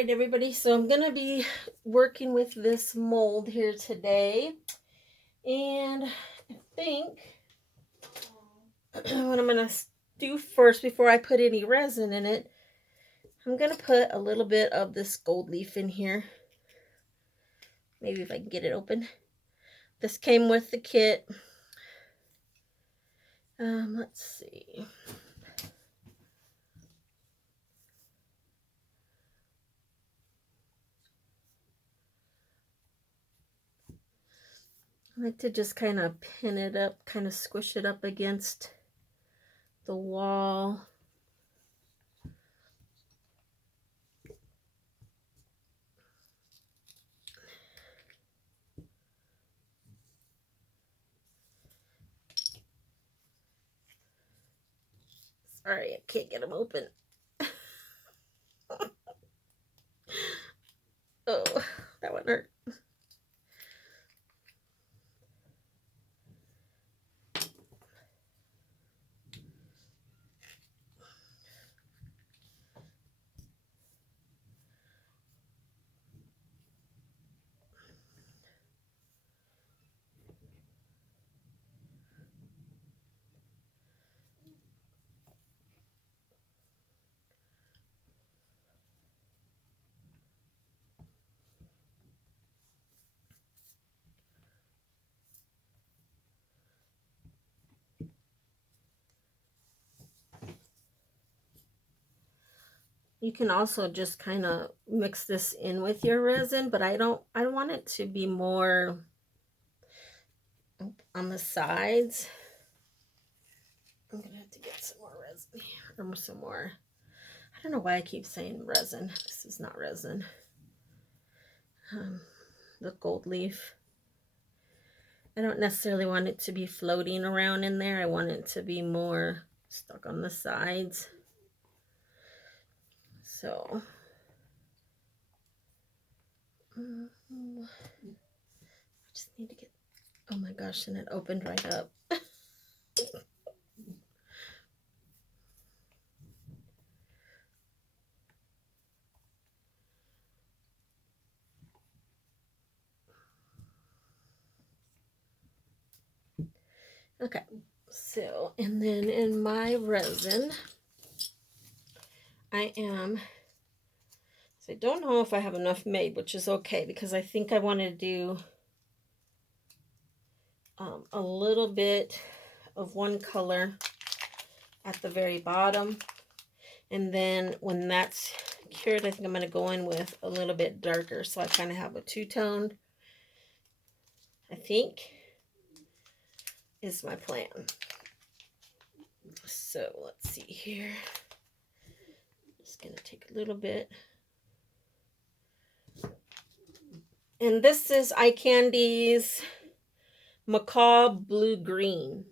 right, everybody, so I'm gonna be working with this mold here today, and I think what I'm gonna do first before I put any resin in it, I'm gonna put a little bit of this gold leaf in here. Maybe if I can get it open. This came with the kit. Let's see. I like to just kind of pin it up, kind of squish it up against the wall. Sorry, I can't get them open. Oh, that one hurt. You can also just kind of mix this in with your resin, but I want it to be more on the sides. I'm gonna have to get some more resin here, or some more. I don't know why I keep saying resin. This is not resin. The gold leaf. I don't necessarily want it to be floating around in there. I want it to be more stuck on the sides. So I just need to get, oh my gosh, and it opened right up. Okay, so, and then in my resin, I don't know if I have enough made, which is okay, because I think I want to do a little bit of one color at the very bottom. And then when that's cured, I think I'm going to go in with a little bit darker. So I kind of have a two-tone, I think, is my plan. So let's see here. Just going to take a little bit. And this is Eye Candy's Macaw Blue Green.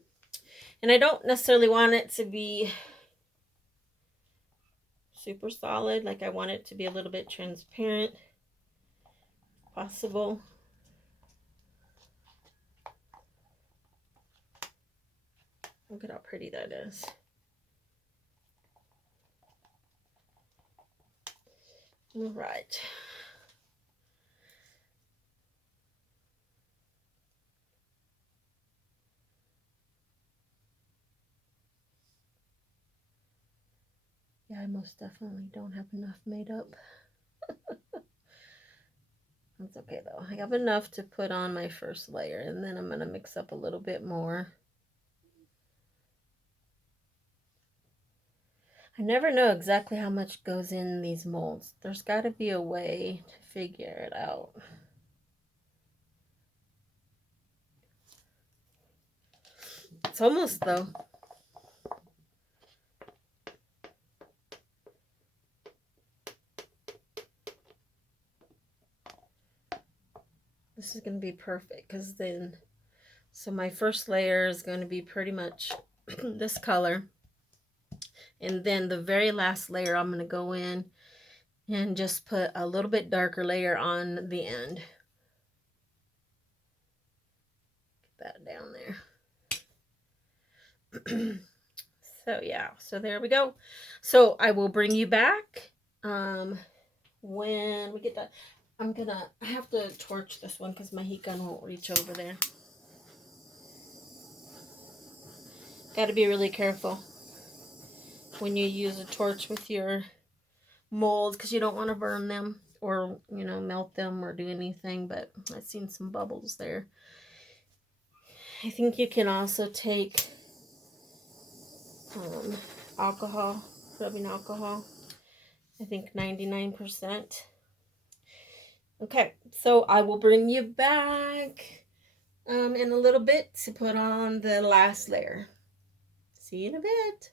And I don't necessarily want it to be super solid. Like, I want it to be a little bit transparent, if possible. Look at how pretty that is. All right. Yeah, I most definitely don't have enough made up. That's okay though. I have enough to put on my first layer, and then I'm going to mix up a little bit more. I never know exactly how much goes in these molds. There's got to be a way to figure it out. It's almost though. This is going to be perfect, because then, so my first layer is going to be pretty much this color. And then the very last layer, I'm going to go in and just put a little bit darker layer on the end. Get that down there. So yeah, so there we go. So I will bring you back when we get that, I have to torch this one because my heat gun won't reach over there. Got to be really careful when you use a torch with your molds because you don't want to burn them or, you know, melt them or do anything, but I've seen some bubbles there. I think you can also take alcohol, rubbing alcohol. I think 99%. Okay, so I will bring you back in a little bit to put on the last layer. See you in a bit.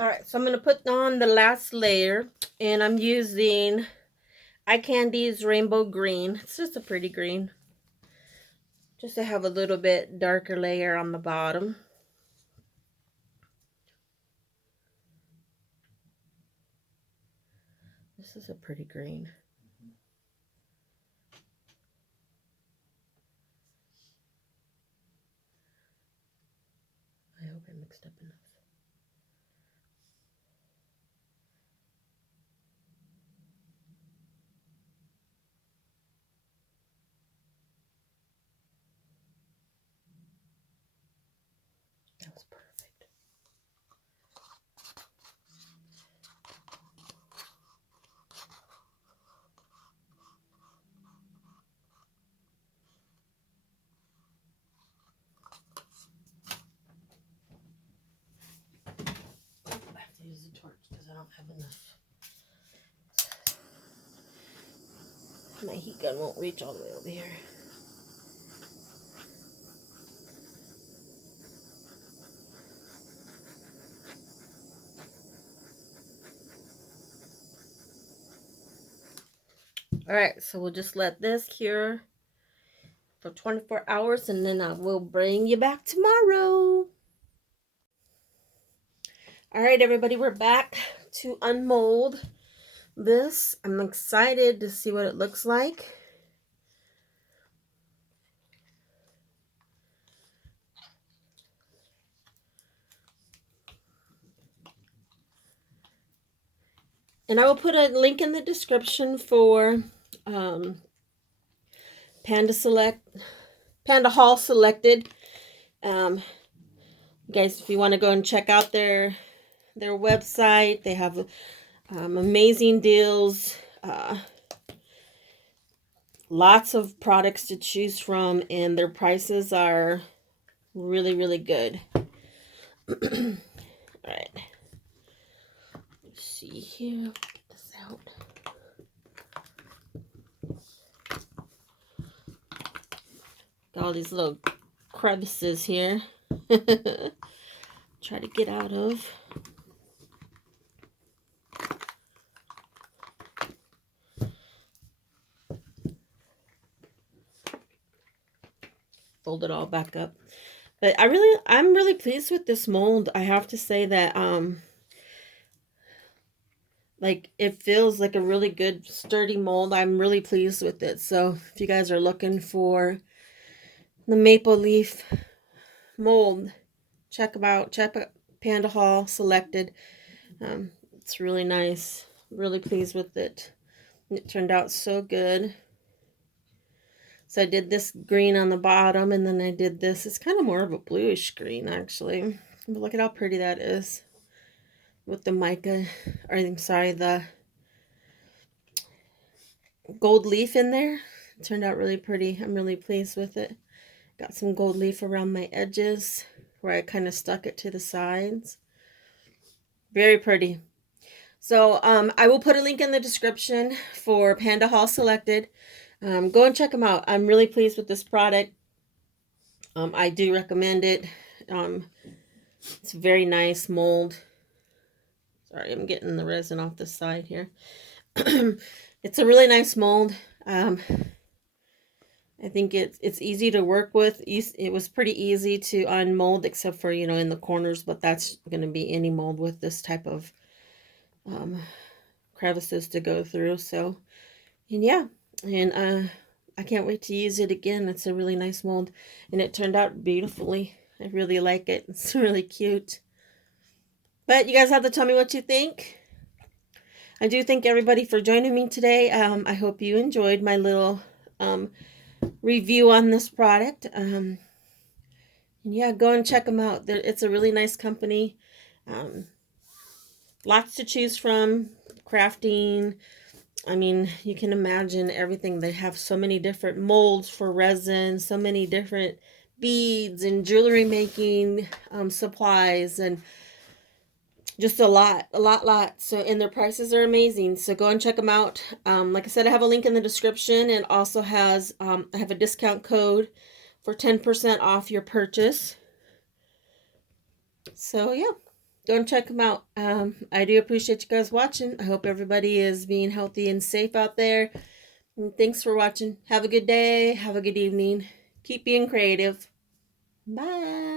Alright, so I'm going to put on the last layer, and I'm using Eye Candy's Rainbow Green. It's just a pretty green. Just to have a little bit darker layer on the bottom. This is a pretty green. I hope I mixed up enough. That was perfect. I have to use the torch because I don't have enough. My heat gun won't reach all the way over here. Alright, so we'll just let this cure for 24 hours and then I will bring you back tomorrow. Alright, everybody, we're back to unmold this. I'm excited to see what it looks like. And I will put a link in the description for Panda Hall Selected. Guys, if you want to go and check out their website, they have amazing deals, lots of products to choose from, and their prices are really, really good. All right. Let's see here. Get this out. Got all these little crevices here. Try to get out of. Fold it all back up. But I'm really pleased with this mold. I have to say that like it feels like a really good sturdy mold. I'm really pleased with it. So if you guys are looking for the maple leaf mold, check them out. Check out Panda Hall Selected. It's really nice. Really pleased with it. It turned out so good. So I did this green on the bottom, and then I did this. It's kind of more of a bluish green, actually. But look at how pretty that is. With the mica, or I'm sorry, the gold leaf in there. It turned out really pretty. I'm really pleased with it. Got some gold leaf around my edges where I kind of stuck it to the sides. Very pretty. So I will put a link in the description for Panda Hall Selected. Go and check them out. I'm really pleased with this product. I do recommend it. It's a very nice mold. Sorry, I'm getting the resin off the side here. It's a really nice mold. I think it's easy to work with. It was pretty easy to unmold, except for, you know, in the corners, but that's going to be any mold with this type of crevices to go through. So, and yeah, and I can't wait to use it again. It's a really nice mold, and it turned out beautifully. I really like it. It's really cute. But you guys have to tell me what you think. I do thank everybody for joining me today. I hope you enjoyed my little review on this product. Yeah, go and check them out. It's a really nice company. Lots to choose from. Crafting. I mean, you can imagine everything. They have so many different molds for resin, so many different beads and jewelry making supplies, and just a lot. So, and their prices are amazing. So go and check them out. Like I said, I have a link in the description, and also has I have a discount code for 10% off your purchase. So yeah, go and check them out. I do appreciate you guys watching. I hope everybody is being healthy and safe out there. And thanks for watching. Have a good day. Have a good evening. Keep being creative. Bye.